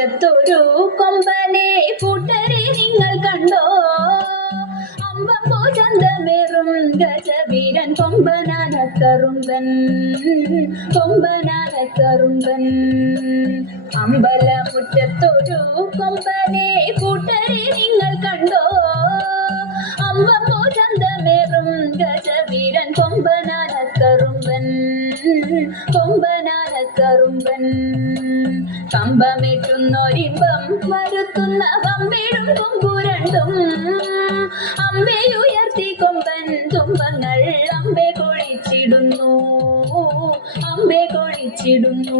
മുറ്റത്തൊരു കൊമ്പനെ കൂട്ടരെ നിങ്ങൾ കണ്ടോ? അമ്പമ്പോ ചന്തമേറും ഗജവീരൻ കൊമ്പനാനക്കറുമ്പൻ കൊമ്പനാനക്കറുമ്പൻ. അമ്പലമുറ്റത്തൊരു കൊമ്പനെ കൂട്ടരെ നിങ്ങൾ കണ്ടോ? അമ്പമ്പോ ചന്തമേറും ഗജവീരൻ കൊമ്പനാനക്കറുമ്പൻ കൊമ്പനാനക്കറുമ്പൻ. കമ്പമേറ്റുന്നൊരിമ്പം വരുത്തുന്ന വമ്പിടും കൊമ്പുരണ്ടും അമ്പയുയർത്തി കൊമ്പൻ തുമ്പങ്ങൾ അമ്പെ കൊഴിച്ചിടുന്നു അമ്പെ കൊഴിച്ചിടുന്നു.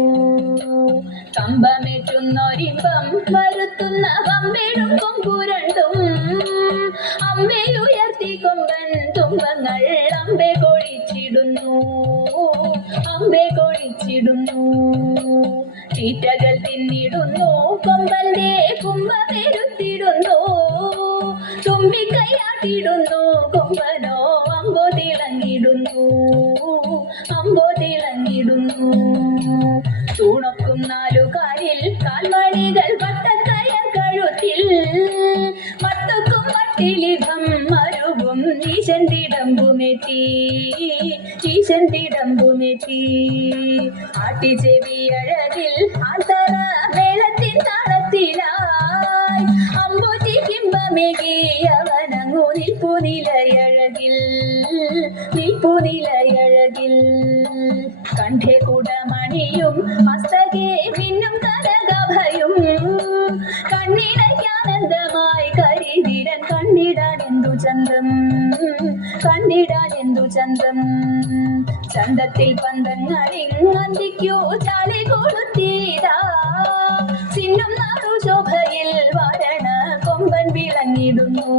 കമ്പമേറ്റുന്നൊരിമ്പം വരുത്തുന്ന വമ്പിടും കൊമ്പുരണ്ടും അമ്പയുയർത്തി കൊമ്പൻ തുമ്പങ്ങൾ അമ്പെ കൊഴിച്ചിടുന്നു അമ്പെ കൊഴിച്ചിടുന്നു. തീറ്റകൾ തിന്നിടുന്നു കൊമ്പന്റെ കുമ്പമെരുത്തിടുന്നു. തുമ്പിക്കൈയാട്ടിടുന്നു കൊമ്പനോ അമ്പോ തിളങ്ങിടുന്നു അമ്പോ തിളങ്ങിടുന്നു. തൂണൊക്കും നാലുകാലിൽ കാൽമണികൾ വട്ടക്കയർ കഴുത്തിൽ മട്ടക്കും മട്ടിലിതം മരുവും ഈശന്തിടമ്പുമെത്തി ഈശന്തിടമ്പുമെത്തി. ആട്ടിച്ചെവിയഴകിൽ ആന്തറ മേളത്തിൻ താളത്തിലായി അമ്പൂറ്റി കിമ്പമേകി അവനങ്ങു നിൽപ്പുനിലയഴകിൽ നിൽപ്പുനിലയഴകിൽ. കണ്ഠേ കുടമണിയും മസ്തകേ മിന്നും കനകഭയും കണ്ണിടയ്ക്കാനന്ദമായി കരിവീരൻ കണ്ടിടാൻ എന്തു ചന്തം കണ്ടിടാൻ എന്തു ചന്തം. ചന്തത്തിൽ പന്തങ്ങളിങ്ങന്തിക്കു ചാലി കൊളുത്തീരാ ചിഹ്നം നാടു ശോഭയിൽ വരണ കൊമ്പൻ വിളങ്ങിടുന്നു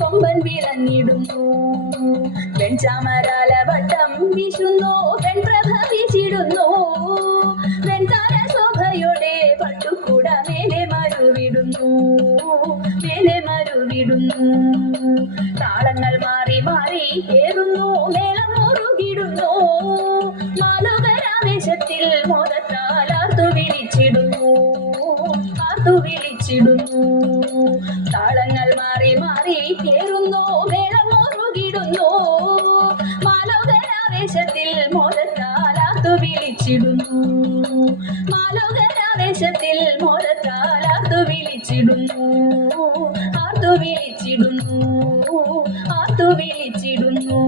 കൊമ്പൻ വിളങ്ങിടുന്നു. വെൺചാമരാല വട്ടം വീശുന്നു വെൺപ്രഭ വീശിടുന്നു. വെൺതാര ശോഭയോടെ പട്ടുകൂട മേലെ മരുവിടുന്നു മേലെ മരുവിടുന്നു. താളങ്ങൾ മാറി മാറി ഏറുന്നു മേളം മുറുകിടുന്നു. മാലോകരാവേശത്തിൽ മോദത്താൽ ആർത്തു വിളിച്ചിടുന്നു ആർത്തു വിളിച്ചിടുന്നു. താളങ്ങൾ മാറി മാറി ഏറുന്നു മേളം മുറുകിടുന്നു. മാലോകരാവേശത്തിൽ മോദത്താൽ ആർത്തു വിളിച്ചിടുന്നു മാലോകരാവേശത്തിൽ മോദത്താൽ ആർത്തു വിളിച്ചിടുന്നു ആർത്തു വിളിച്ചിടുന്നു ആർത്തു വിളിച്ചിടുന്നു.